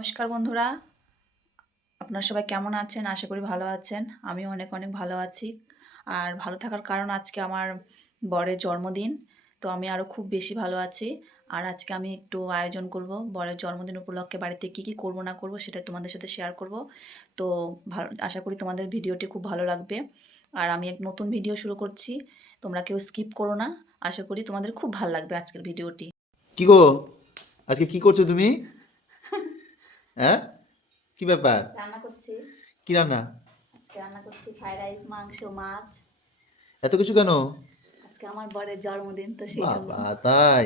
নমস্কার বন্ধুরা, আপনারা সবাই কেমন আছেন? আশা করি ভালো আছেন। আমিও অনেক অনেক ভালো আছি। আর ভালো থাকার কারণ আজকে আমার বরের জন্মদিন। তো আমি আরও খুব বেশি ভালো আছি। আর আজকে আমি একটু আয়োজন করব। বরের জন্মদিন উপলক্ষে বাড়িতে কী কী করব না করব সেটা তোমাদের সাথে শেয়ার করব। তো আশা করি তোমাদের ভিডিওটি খুব ভালো লাগবে। আর আমি এক নতুন ভিডিও শুরু করছি। তোমরা কেউ স্কিপ করো না। আশা করি তোমাদের খুব ভালো লাগবে আজকের ভিডিওটি। কি গো, আজকে কি করছো তুমি? হ্যাঁ, কি ব্যাপার? রান্না করছি। কি রান্না? আজকে রান্না করছি ফ্রাইড রাইস, মাংস, মাছ। এত কিছু কেন? আজকে আমার বরের জন্মদিন তো সেই জন্য। বাবা, তাই?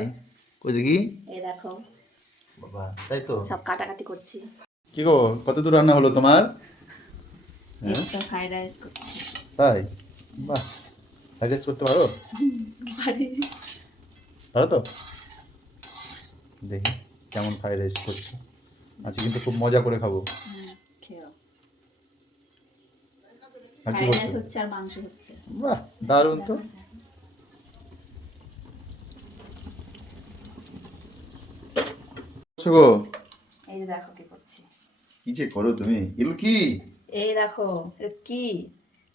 কই দেখি। এই দেখো বাবা, তাই তো। সব কাটাকাটি করছি। কি গো, কত দূর রান্না হলো তোমার? হ্যাঁ, একটা ফ্রাইড রাইস করছি। তাই? বাহ, অ্যাডজাস্ট করতে পারো? পারি। পারো তো? দেখি কেমন ফ্রাইড রাইস করছো। আজকে কিন্তু খুব মজা করে খাবো। খেও। আর কি ফ্রাইড করছো? রাইস হচ্ছে আর মাংস হচ্ছে। বাহ, দারুণ তো। করছো গো? এই যে দেখো কি করছি। কি যে করো তুমি? এগুলো কি? এই দেখো এটা কি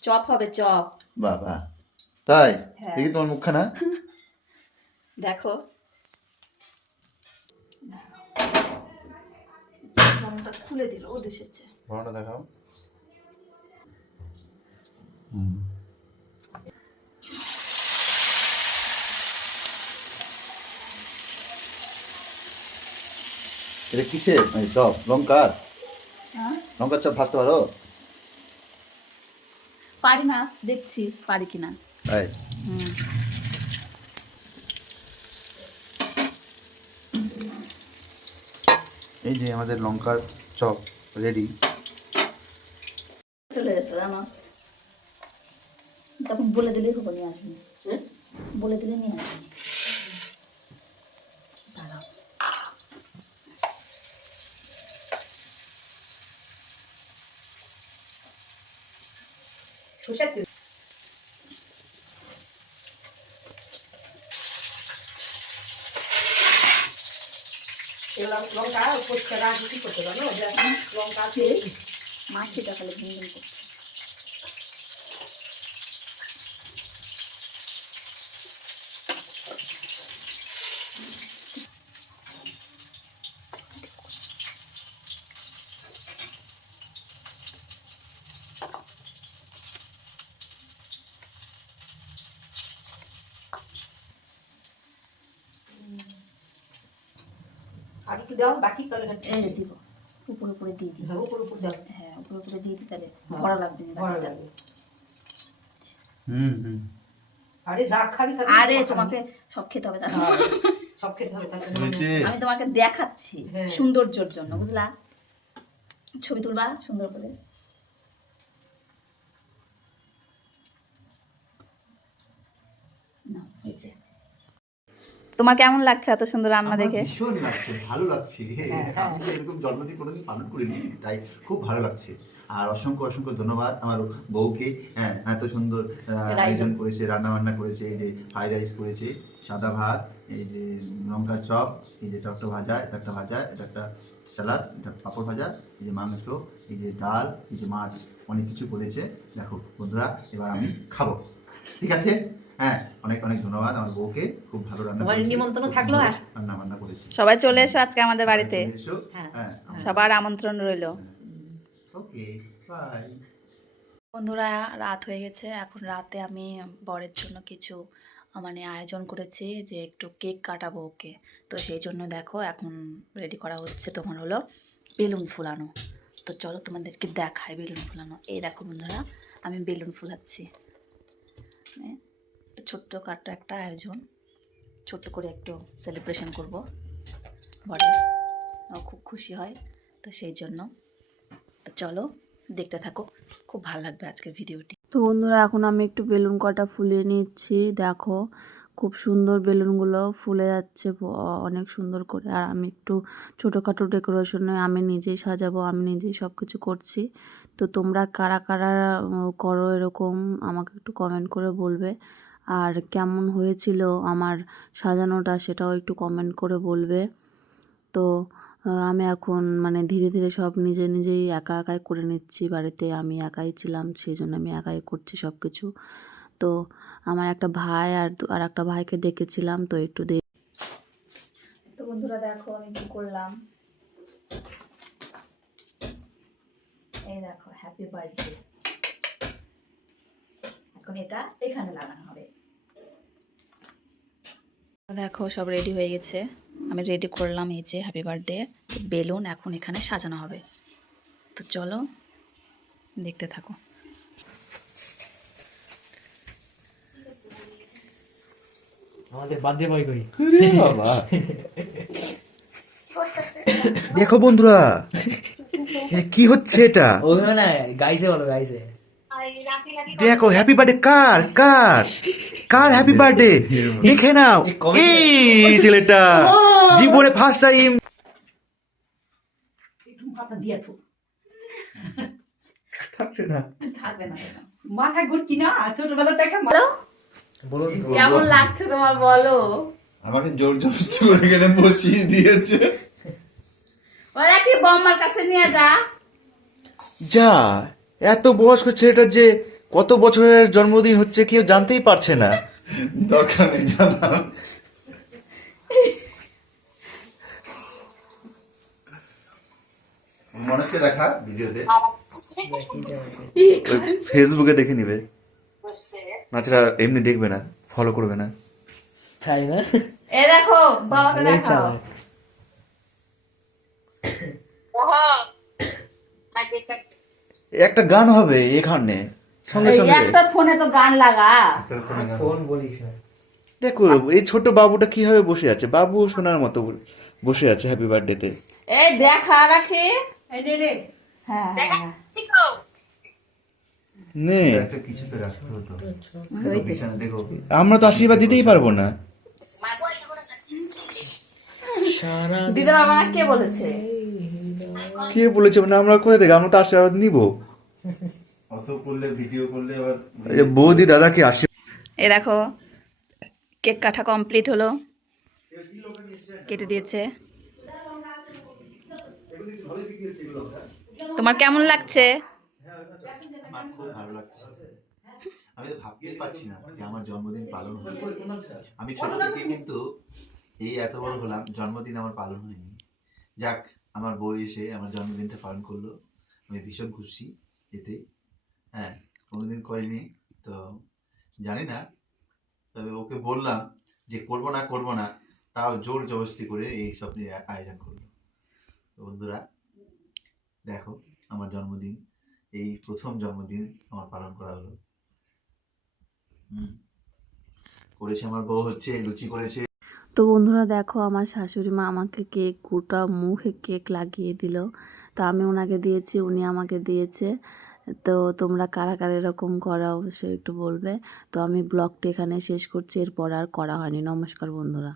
চপ হবে, চপ। বাবা, তাই? হ্যাঁ দেখি তোমার মুখখানা। দেখো রংটা খুলে দিল, ও দেশেছে। ভালোটা দেখাও। এটা কিসের চপ? লঙ্কার? হ্যাঁ লঙ্কার চপ ভাজতে পারো? পারি না, দেখছি পারি কিনা। তাই? হুম এই যে আমাদের লঙ্কার চপ রেডি। চলে যেত জানো, তখন বলে দিলেই হবে নিয়ে আসবি। বলে দিলে নিয়ে আসবি। দাঁড়াও। লঙ্কা পরিষ্কার রাখি কি করতে জানো লঙ্কা মাছিটা খালি ভিন করছে। আর একটু দাও বাকি তাহলে এই যে দিব, উপরে উপরে দিয়ে দিই। হ্যাঁ উপর উপর দাও হ্যাঁ উপরে উপরে দিয়ে দিই, তাহলে ভরা লাগবে না ভালো বাকিটা। লাগবে হুম। আরে যা খাবি তাহলে আরে তোমাকে সব খেতে হবে তাহলে। সব খেতে হবে তাহলে হয়েছে? আমি তোমাকে দেখাচ্ছি হ্যাঁ। সৌন্দর্যের জন্য, বুঝলা? ছবি তুলবা সুন্দর করে। না হয়েছে। তোমার কেমন লাগছে এত সুন্দর রান্না আমার দেখে? ভীষণ লাগছে, ভালো লাগছে। আমি তো এরকম জন্মদিন কোনোদিন পালন করিনি, তাই খুব ভালো লাগছে। আর অসংখ্য অসংখ্য ধন্যবাদ আমার বউকে। হ্যাঁ, এত সুন্দর আয়োজন করেছে, রান্না বান্না করেছে। এই যে ফ্রাইড রাইস করেছে, সাদা ভাত, এই যে লঙ্কার চপ, এই যে এটা একটা ভাজা, এটা একটা ভাজা, এটা একটা স্যালাড, এটা পাঁপড় ভাজা, এই যে মাংস, এই যে ডাল, এই যে মাছ, অনেক কিছু করেছে। দেখো বন্ধুরা, এবার আমি খাবো, ঠিক আছে? হ্যাঁ, অনেক অনেক ধন্যবাদ আমার বউকে, খুব ভালো রান্না তোমার করেছে, নিমন্ত্রণ খুব থাকলো সুন্দর আর রান্না বান্না করেছে। সবাই চলে এসো আজকে আমাদের বাড়িতে। চলে এসো। হ্যাঁ। হ্যাঁ, সবার আমন্ত্রণ রইলো। ওকে, বাই। বন্ধুরা, রাত হয়ে গেছে। এখন রাতে আমি বরের জন্য কিছু মানে আয়োজন করেছি, যে একটু কেক কাটাবো ওকে। তো সেই জন্য দেখো এখন রেডি করা হচ্ছে, তোমার হলো বেলুন ফুলানো। তো চলো তোমাদেরকে দেখাই বেলুন ফুলানো। এই দেখো বন্ধুরা, আমি বেলুন ফুলাচ্ছি। ছোট্ট খাটো একটা আয়োজন, ছোট্ট করে একটু সেলিব্রেশন করব বরের, ও খুব খুশি হয়। তো সেই জন্য তো চলো দেখতে থাকো, খুব ভালো লাগবে আজকের ভিডিওটি। তো বন্ধুরা, এখন আমি একটু বেলুন কটা ফুলিয়ে নিচ্ছি। দেখো খুব সুন্দর বেলুনগুলো ফুলে যাচ্ছে অনেক সুন্দর করে। আর আমি একটু ছোটোখাটো ডেকোরেশনে আমি নিজেই সাজাবো, আমি নিজেই সব কিছু করছি। তো তোমরা কারা কারা করো এরকম আমাকে একটু কমেন্ট করে বলবে। আর কেমন হয়েছিল আমার সাজানোটা সেটাও একটু কমেন্ট করে বলবে। তো আমি এখন মানে ধীরে ধীরে সব নিজে নিজেই একা একাই করে নিচ্ছি। বাড়িতে আমি একাই ছিলাম, সেই জন্য আমি একাই করছি সব কিছু। তো আমার একটা ভাই আর একটা ভাইকে ডেকেছিলাম, তো একটু তো বন্ধুরা দেখো আমি কি করলাম, এই দেখো হ্যাপি বার্থডে। এখন এটা এখানে লাগানো হবে। দেখো সব রেডি হয়ে গেছে, আমি রেডি করলাম। এই যে হ্যাপি বার্থডে বেলুন এখন এখানে সাজানো হবে। তো চলো দেখতে থাকো। আমাদের বার্থডে বয় কই? বাবা দেখো বন্ধুরা, কি হচ্ছে এটা? ওখানে না গাইছে, বলো গাইছে। দেখো হ্যাপি বার্থডে কার কার কার হ্যাপি বার্থডে দেখে নাও। এই ছেলেটা জীবনে ফার্স্ট টাইম দিয়েছো থাকছে না। থাকবে না, মাথা ঘুরকি না ছোটবেলা থেকে বলো কেমন লাগছে তোমার বলো? আমাকে জোর জবরদস্তি করে এখানে বসিয়ে দিয়েছে। ওরা কি বম্মার কাছে নিয়ে যা। যা এত বয়স্ক ছেলেটা যে কত বছরের জন্মদিন হচ্ছে কেউ জানতেই পারছে না। দরকার নেই জানা। মানুষকে দেখা ভিডিওতে, ফেসবুকে দেখে নিবে, নাচরা এমনি দেখবে না, ফলো করবে না। তাই না? এ দেখো বাবাকে এই দেখাও। চালাক। একটা গান হবে এখানে সঙ্গে এই সঙ্গে। একটা ফোনে তো গান লাগা। ফোন বলিস না। দেখো এই ছোট বাবুটা কিভাবে বসে আছে, বাবু সোনার মতো বসে আছে হ্যাপি বার্থডেতে। এই দেখা রাখি। এই নে রে হ্যাঁ নে একটা কিছুতে রাখতে হতো। ওই তো। বিছানা দেখো আমরা তো আশীর্বাদ দিতেই পারবো না। সারা দিদা বাবা কে বলেছে? কে বলেছে মানে আমরা কোথায় থেকে, আমরা তো আশীর্বাদ নিব। অত করলে ভিডিও করলে আবার এই বৌদি দাদাকে আশীর্বাদ। এই দেখো কেক কাটা কমপ্লিট হলো, কেটে দিয়েছে। তোমার কেমন লাগছে? আমার খুব ভালো লাগছে। আমি তো ভাবতেই পারছি না যে আমার জন্মদিন পালন হবে। আমি ছোট থেকে কিন্তু এই এত বড় হলাম, জন্মদিন আমার পালন হয়নি। যাক, আমার বউ এসে আমার জন্মদিনটা পালন করলো, আমি ভীষণ খুশি এতে। হ্যাঁ, কোনোদিন করিনি তো জানি না, তবে ওকে বললাম যে করবো না, তাও জোর জবরদস্তি করে এই সব নিয়ে আয়োজন করলো। তো বন্ধুরা দেখো আমার জন্মদিন, এই প্রথম জন্মদিন আমার পালন করা হলো। করেছে আমার বউ, হচ্ছে লুচি করেছে। তো বন্ধুরা দেখো আমার শাশুড়ি মা আমাকে কেক গোটা মুখে কেক লাগিয়ে দিল। তো আমি ওনাকে দিয়েছি, উনি আমাকে দিয়েছে। তো তোমরা কারা কারা এরকম করো অবশ্যই একটু বলবে। তো আমি ব্লগটা এখানে শেষ করছি, এরপর আর করা হয়নি। নমস্কার বন্ধুরা।